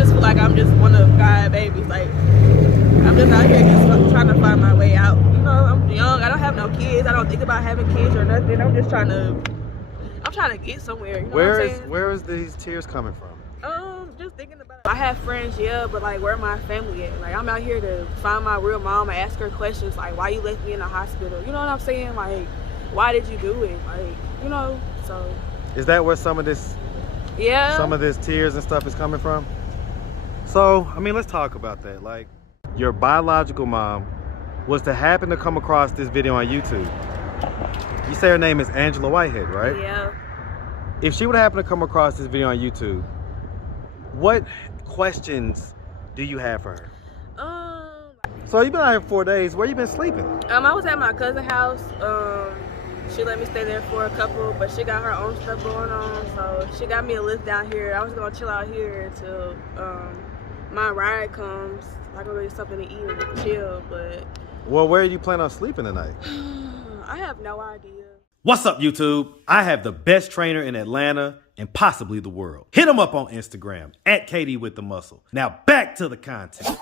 just feel like I'm just one of God's babies. Like, I'm just out here just trying to find my way out. You know, I'm young. I don't have no kids. I don't think about having kids or nothing. I'm just trying to get somewhere. You know what I'm saying? Where is these tears coming from? Just thinking about it. I have friends, yeah, but like, where my family at? Like, I'm out here to find my real mom and ask her questions like, why you left me in the hospital? You know what I'm saying? Like, why did you do it? Like, you know, so. Is that where some of this tears and stuff is coming from? So, I mean, let's talk about that. Like, your biological mom was to happen to come across this video on YouTube. You say her name is Angela Whitehead, right? Yeah. If she would happen to come across this video on YouTube, what questions do you have for her? So you've been out here 4 days. Where you been sleeping? I was at my cousin's house. She let me stay there for a couple, but she got her own stuff going on, so she got me a lift down here. I was gonna chill out here until my ride comes. I can get something to eat and chill, but. Well, where are you planning on sleeping tonight? I have no idea. What's up, YouTube? I have the best trainer in Atlanta and possibly the world. Hit him up on Instagram at KD with the Muscle. Now back to the content.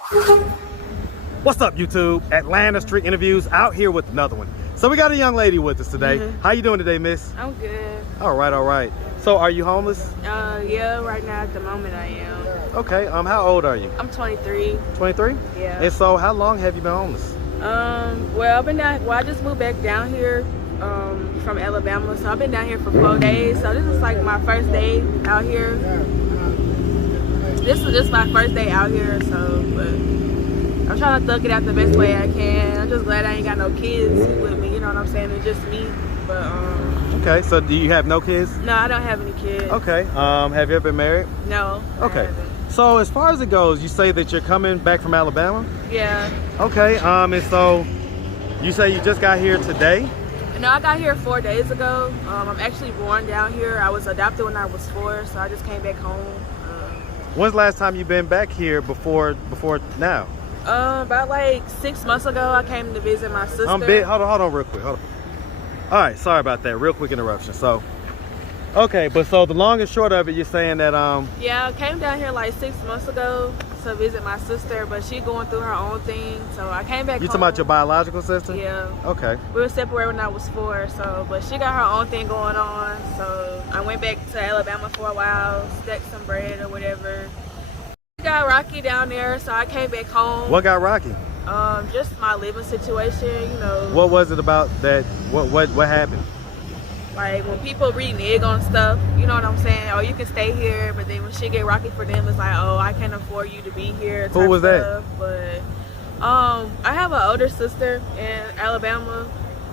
What's up, YouTube? Atlanta Street Interviews out here with another one. So we got a young lady with us today. How you doing today, miss? I'm good. All right, all right. So are you homeless? Yeah, right now at the moment I am. Okay, how old are you? I'm 23. 23? Yeah. And so how long have you been homeless? Well, I just moved back down here from Alabama, so I've been down here for 4 days. So this is like my first day out here. This is just my first day out here, so but I'm trying to thug it out the best way I can. I'm just glad I ain't got no kids with me, you know what I'm saying? It's just me. But okay, so do you have no kids? No, I don't have any kids. Okay. Have you ever been married? No. Okay. So as far as it goes, you say that you're coming back from Alabama? Yeah. Okay, and so you say you just got here today? No, I got here 4 days ago. I'm actually born down here. I was adopted when I was 4, so I just came back home. When's the last time you've been back here before now? About like 6 months ago, I came to visit my sister. Hold on real quick, hold on. All right, sorry about that, real quick interruption. So, okay, but so the long and short of it, you're saying that yeah, I came down here like 6 months ago to visit my sister, but she going through her own thing, so I came back home. You talking about your biological sister? Yeah. Okay. We were separated when I was 4, so, but she got her own thing going on, so I went back to Alabama for a while, stacked some bread or whatever. It got rocky down there, so I came back home. What got rocky? Just my living situation, you know. What was it about that? What happened? Like when people renege on stuff, you know what I'm saying? Oh, you can stay here, but then when shit get rocky for them, it's like, oh, I can't afford you to be here. Who was that? But I have an older sister in Alabama,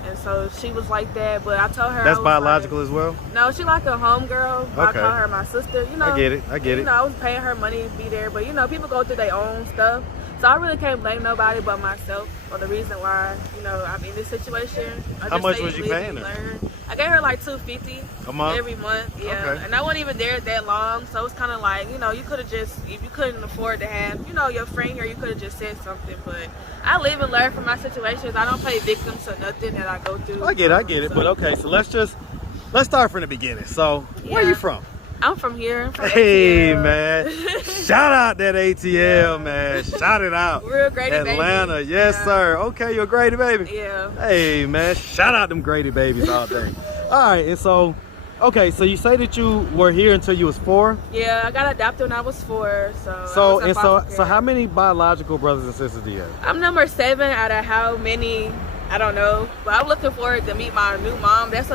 and so she was like that. But I told her that's biological as well. No, she like a homegirl. Okay. I call her my sister. You know, I get it. You know, I was paying her money to be there, but you know, people go through their own stuff. So I really can't blame nobody but myself for the reason why, you know, I'm in this situation. How much was you paying her? I gave her like $250 a month every month. Yeah, okay. And I wasn't even there that long, so it's kind of like, you know, you could have just, if you couldn't afford to have, you know, your friend here, you could have just said something. But I live and learn from my situations. I don't play victim to nothing that I go through. I get it. But okay, so let's start from the beginning. So where are you from? I'm from here. Hey, ATL. man. Shout out that ATL, man. Shout it out. Real Grady Atlanta. Baby. Yes, sir. Okay, you're a Grady baby. Yeah. Hey, man. Shout out them Grady babies all day. All right, and so, okay, so you say that you were here until you was 4? Yeah, I got adopted when I was 4. So how many biological brothers and sisters do you have? I'm number 7 out of how many, I don't know. But I'm looking forward to meet my new mom. That's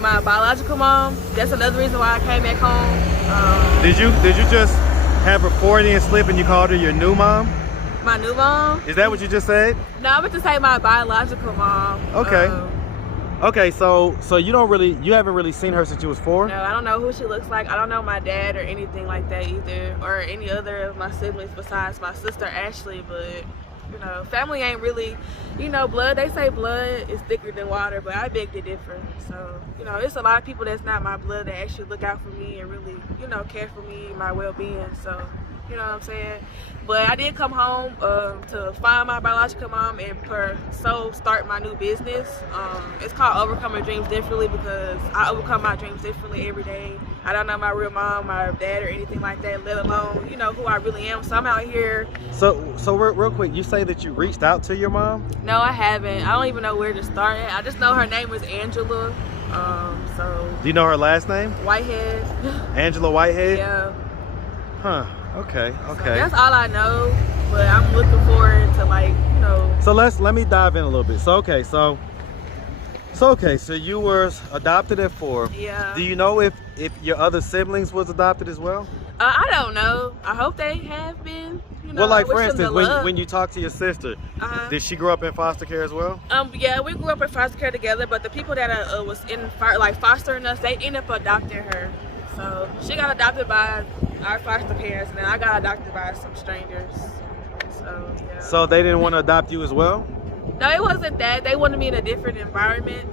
my biological mom. That's another reason why I came back home. Did you just have her Freudian slip and you called her your new mom? My new mom? Is that what you just said? No, I meant to say my biological mom. Okay. Okay, so you haven't really seen her since you was 4? No, I don't know who she looks like. I don't know my dad or anything like that either, or any other of my siblings besides my sister Ashley. But you know, family ain't really, you know, blood. They say blood is thicker than water, but I beg to differ. So you know, it's a lot of people that's not my blood that actually look out for me and really, you know, care for me, my well-being. So you know what I'm saying? But I did come home to find my biological mom and start my new business. It's called Overcoming Dreams Differently because I overcome my dreams differently every day. I don't know my real mom, my dad, or anything like that, let alone, you know, who I really am. So I'm out here. So real quick, you say that you reached out to your mom? No, I haven't. I don't even know where to start at. I just know her name was Angela. So. Do you know her last name? Whitehead. Angela Whitehead? Yeah. Huh. Okay. So that's all I know. But I'm looking forward to, like, you know. So let me dive in a little bit. So you were adopted at 4. Yeah. Do you know if your other siblings was adopted as well? I don't know. I hope they have been. You know, well, like I wish for them instance, the luck. when you talk to your sister, did she grow up in foster care as well? Yeah, we grew up in foster care together, but the people that was in fostering us, they ended up adopting her. So she got adopted by our foster parents, and then I got adopted by some strangers. So yeah. So they didn't want to adopt you as well? No, it wasn't that. They wanted me in a different environment.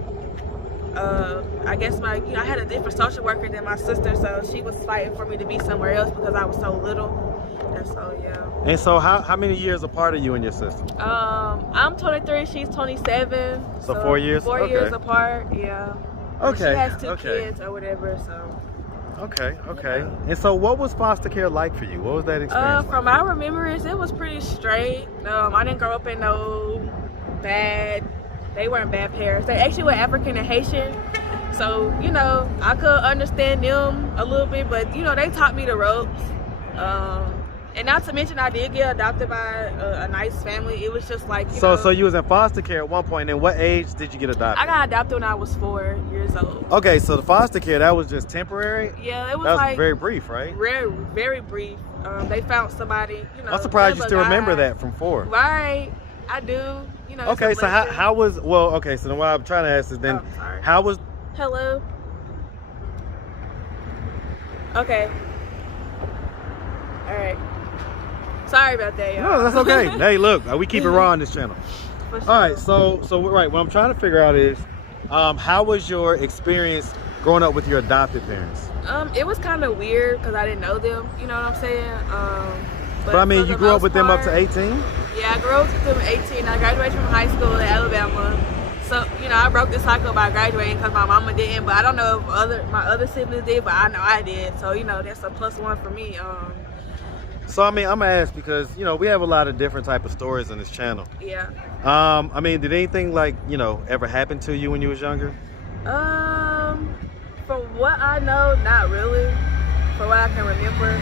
I guess I had a different social worker than my sister, so she was fighting for me to be somewhere else because I was so little. And so yeah. And so how many years apart are you and your sister? I'm 23, she's 27. So 4 years? 4 years apart, yeah. Okay. And she has 2 kids or whatever, so. Okay. Yeah. And so what was foster care like for you? What was that experience From my remembrance, it was pretty straight. I didn't grow up in no they weren't bad parents. They actually were African and Haitian. So, you know, I could understand them a little bit, but, you know, they taught me the ropes. And not to mention, I did get adopted by a nice family. It was just like, you know. So you was in foster care at one point, and what age did you get adopted? I got adopted when I was 4 years old. Okay, so the foster care, that was just temporary? Yeah, it was that was like very brief, right? Very, very brief. They found somebody, you know. I'm surprised you still remember that from 4. Right, I do. You know. Okay, so how was, so then what I'm trying to ask is then, how was. Hello? Okay. All right. Sorry about that, y'all. No, that's okay. Hey, look, we keep it raw on this channel. Sure. All right, so right, what I'm trying to figure out is, how was your experience growing up with your adopted parents? It was kind of weird because I didn't know them. You know what I'm saying? But I mean, you grew up with them up to 18? Yeah, I grew up with them at 18. I graduated from high school in Alabama. So, you know, I broke the cycle by graduating because my mama didn't. But I don't know if my other siblings did, but I know I did. So, you know, that's a +1 for me. So, I mean, I'm going to ask because, you know, we have a lot of different type of stories on this channel. Yeah. I mean, did anything like, you know, ever happen to you when you was younger? From what I know, not really. From what I can remember,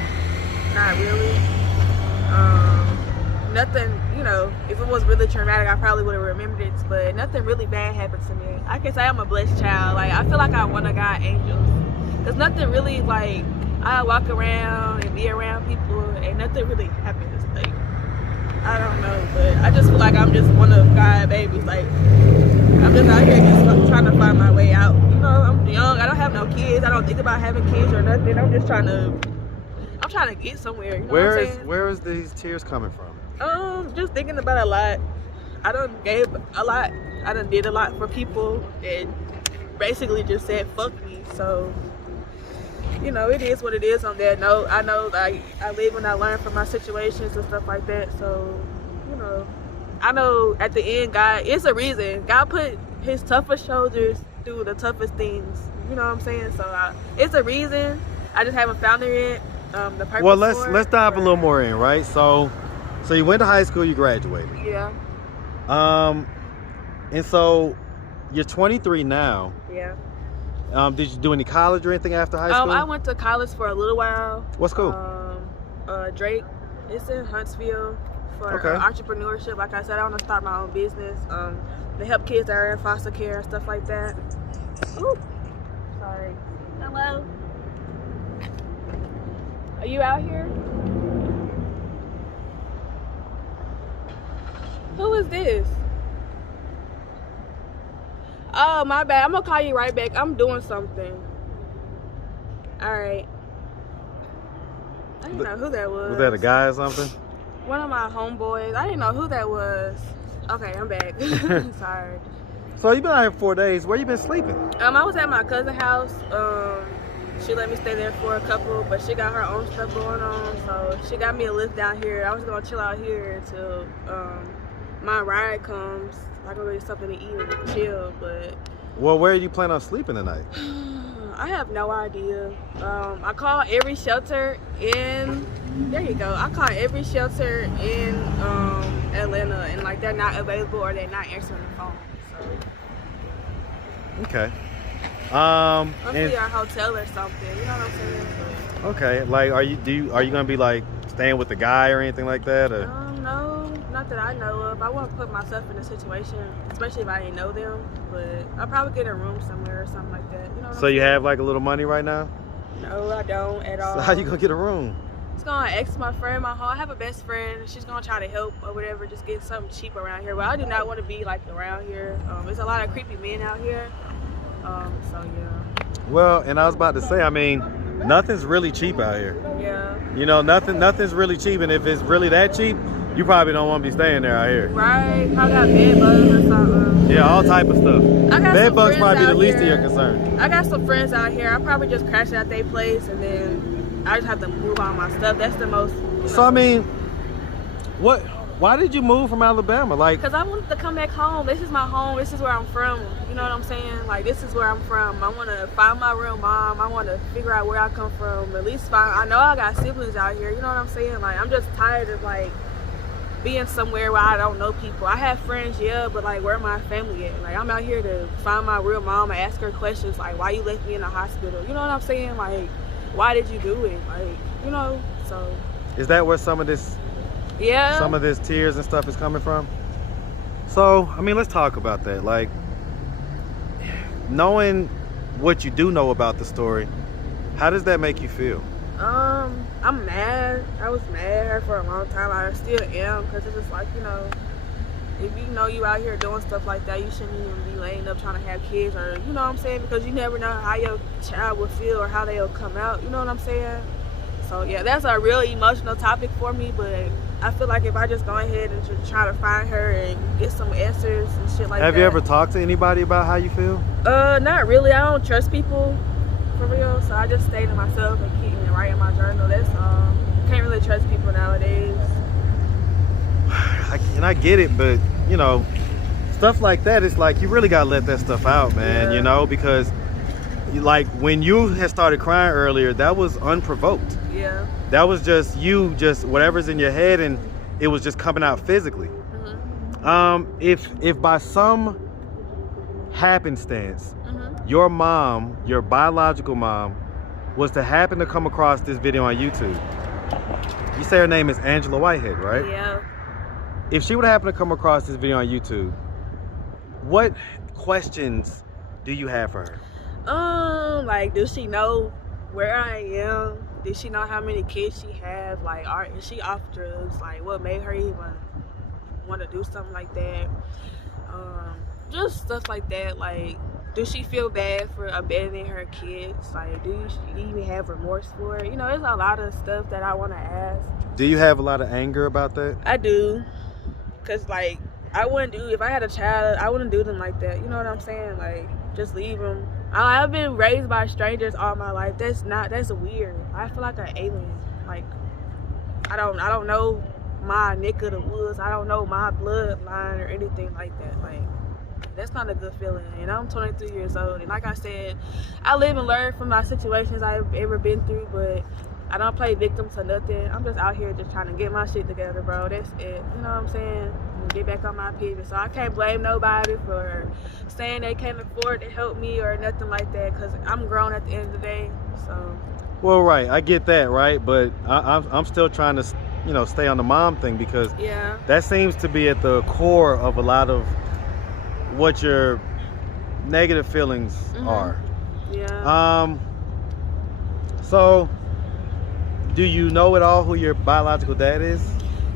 not really. Nothing, you know, if it was really traumatic, I probably would have remembered it, but nothing really bad happened to me. I can say I'm a blessed child. Like, I feel like I'm one of God's angels. There's nothing really, like, I walk around and be around people and nothing really happens. Like, I don't know, but I just feel like I'm just one of God's babies. Like, I'm just out here just trying to find my way out. You know, I'm young, I don't have no kids. I don't think about having kids or nothing. I'm just trying to get somewhere. You know what I'm saying? Where is these tears coming from? Just thinking about a lot. I done gave a lot. I done did a lot for people and basically just said fuck me. So, you know, it is what it is on that note. I know, like, I live and I learn from my situations and stuff like that. So, you know, I know at the end, God, it's a reason. God put his toughest shoulders through the toughest things. You know what I'm saying? So it's a reason. I just haven't found it yet. The purpose. Well, let's dive a little more in, right? So you went to high school, you graduated. Yeah. And so you're 23 now. Yeah. Did you do any college or anything after high school? I went to college for a little while. What school? Drake. It's in Huntsville for entrepreneurship. Like I said, I want to start my own business. To help kids that are in foster care and stuff like that. Ooh. Sorry. Hello. Are you out here? Who is this? Oh, my bad. I'm gonna call you right back. I'm doing something. Alright. I didn't know who that was. Was that a guy or something? One of my homeboys. I didn't know who that was. Okay, I'm back. Sorry. So you've been out here 4 days. Where you been sleeping? I was at my cousin's house. She let me stay there for a couple, but she got her own stuff going on, so she got me a lift down here. I was gonna chill out here until my ride comes. I can go get something to eat and chill, but. Well, where are you planning on sleeping tonight? I have no idea. I call every shelter in. There you go. I call every shelter in Atlanta, and like they're not available or they're not answering the phone. So. Okay. Hopefully our hotel or something. You know what I'm saying? But, okay. Like, are you gonna be like staying with the guy or anything like that? Or? No, not that I know of. I won't put myself in a situation, especially if I didn't know them. But I'll probably get a room somewhere or something like that. You know. So you have like a little money right now? No, I don't at all. So how you gonna get a room? Just gonna ask my friend, I have a best friend. She's gonna try to help or whatever, just get something cheap around here. But I do not want to be like around here. There's a lot of creepy men out here. So yeah. Well, and I was about to say, I mean, nothing's really cheap out here. Yeah. You know, nothing's really cheap, and if it's really that cheap, you probably don't want to be staying there out here. Right. Probably got bed bugs or something. Yeah, all type of stuff. Bed bugs probably the least of your concern. I got some friends out here. I probably just crash at their place, and then I just have to move all my stuff. That's the most. So I mean, why did you move from Alabama? Like, because I wanted to come back home. This is my home. This is where I'm from. You know what I'm saying? Like, this is where I'm from. I want to find my real mom. I want to figure out where I come from. At least I know I got siblings out here. You know what I'm saying? Like, I'm just tired of like being somewhere where I don't know people. I have friends, yeah, but like, where my family at? Like, I'm out here to find my real mom and ask her questions like, why you left me in the hospital? You know what I'm saying? Like, why did you do it? Like, you know. So. Is that where some of this? Yeah. Some of this tears and stuff is coming from. So, I mean, let's talk about that. Like, knowing what you do know about the story, how does that make you feel? I'm mad. I was mad at her for a long time. I still am, because it's just like, you know, if you know you out here doing stuff like that, you shouldn't even be laying up trying to have kids, or, you know what I'm saying? Because you never know how your child will feel or how they'll come out. You know what I'm saying? So, yeah, that's a real emotional topic for me, but I feel like if I just go ahead and try to find her and get some answers and shit like that. Have you ever talked to anybody about how you feel? Not really. I don't trust people for real, so I just stay to myself and keep it right in my journal. That's all. Can't really trust people nowadays. I get it, but you know, stuff like that, it's like you really gotta let that stuff out, man. Yeah. You know, because like when you had started crying earlier, that was unprovoked. Yeah. That was just you, just whatever's in your head, and it was just coming out physically. Mm-hmm. If by some happenstance, mm-hmm. your mom, your biological mom, was to happen to come across this video on YouTube, you say her name is Angela Whitehead, right? Yeah. If she would happen to come across this video on YouTube, what questions do you have for her? Like, does she know where I am? Did she know how many kids she have? Like, is she off drugs? Like, what made her even want to do something like that? Just stuff like that. Like, does she feel bad for abandoning her kids? Like, do she even have remorse for it? You know, there's a lot of stuff that I want to ask. Do you have a lot of anger about that? I do. Because, like, if I had a child, I wouldn't do them like that. You know what I'm saying? Like, just leave them. I've been raised by strangers all my life. That's weird. I feel like an alien. Like, I don't know my neck of the woods. I don't know my bloodline or anything like that. Like, that's not a good feeling. And I'm 23 years old. And like I said, I live and learn from my situations I've ever been through, but I don't play victim to nothing. I'm just out here just trying to get my shit together, bro. That's it. You know what I'm saying? And get back on my pivot. So I can't blame nobody for saying they can't afford to help me or nothing like that, because I'm grown at the end of the day. So. Well, right. I get that, right? But I'm still trying to, you know, stay on the mom thing, because yeah, that seems to be at the core of a lot of what your negative feelings mm-hmm. are. Yeah. So, do you know at all who your biological dad is?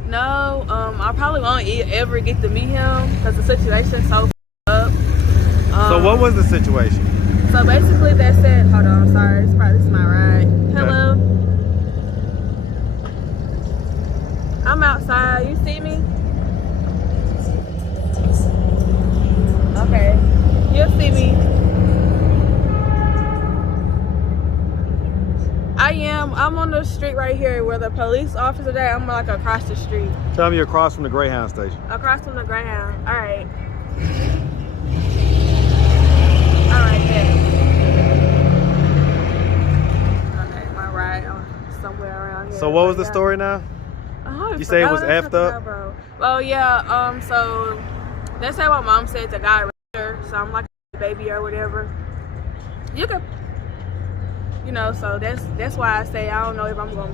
No, I probably won't ever get to meet him because the situation's so up. So what was the situation? So basically they said, hold on, sorry, this is my ride. Hello. Okay. I'm outside, you see me? Okay, you'll see me. I'm on the street right here where the police officer is at. I'm like across the street. Tell me you're across from the Greyhound station. Across from the Greyhound. All right. All right, then. somewhere around here. So what was But the yeah. story now? Oh, You say it was forgot effed what I was up? talking about, bro. Well, yeah. So that's how my mom said the guy raped her. So I'm like a baby or whatever. You could, so that's why I say I don't know if I'm gonna,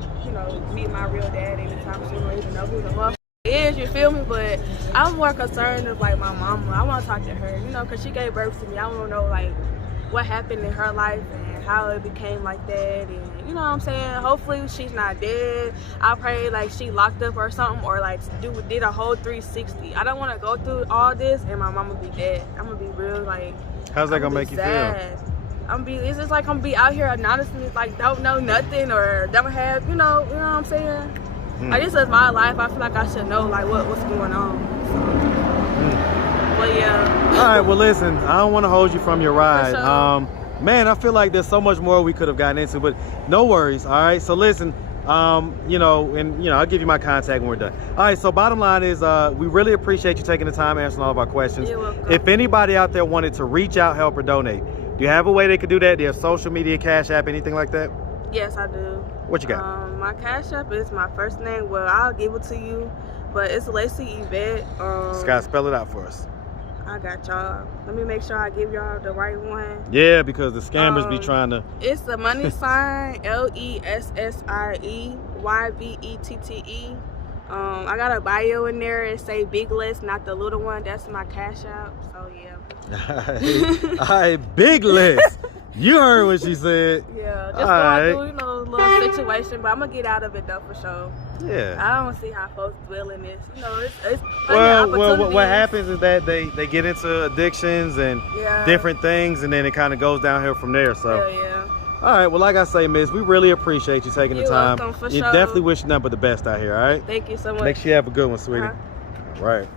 meet my real dad anytime soon or even know who the fuck he is. You feel me? But I'm more concerned of like my mama. I want to talk to her, because she gave birth to me. I want to know like what happened in her life and how it became like that, and you know what I'm saying. Hopefully she's not dead. I pray like she locked up or something, or like did a whole 360. I don't want to go through all this and my mama be dead. I'm gonna be real like. How's that gonna make you feel? It's just like I'm gonna be out here anonymously, like don't know nothing or don't have, you know what I'm saying? Like this is my life. I feel like I should know like what's going on. So. But yeah. All right, well listen, I don't want to hold you from your ride. For sure. Man, I feel like there's so much more we could have gotten into, but no worries. All right, so listen, I'll give you my contact when we're done. All right, so bottom line is we really appreciate you taking the time answering all of our questions. You're welcome. If anybody out there wanted to reach out, help, or donate, do you have a way they could do that? Do you have social media, Cash App, anything like that? Yes, I do. What you got? My Cash App is my first name. Well, I'll give it to you, but it's lessieyvette. Scott, spell it out for us. I got y'all. Let me make sure I give y'all the right one. Yeah, because the scammers be trying to. It's the money sign LESSIEYVETTE. I got a bio in there. It say big less, not the little one. That's my Cash App. So yeah. All right, big less. You heard what she said. Yeah, just going through, a little situation, but I'm gonna get out of it though for sure. Yeah. I don't see how folks dwell in this. It's well, what happens is that they get into addictions and different things, and then it kind of goes downhill from there. So. Yeah. All right. Well, like I say, Miss, we really appreciate you taking the time. Welcome, for you sure. definitely wish you nothing but the best out here. All right. Thank you so much. Make sure you have a good one, sweetie. Uh-huh. Right.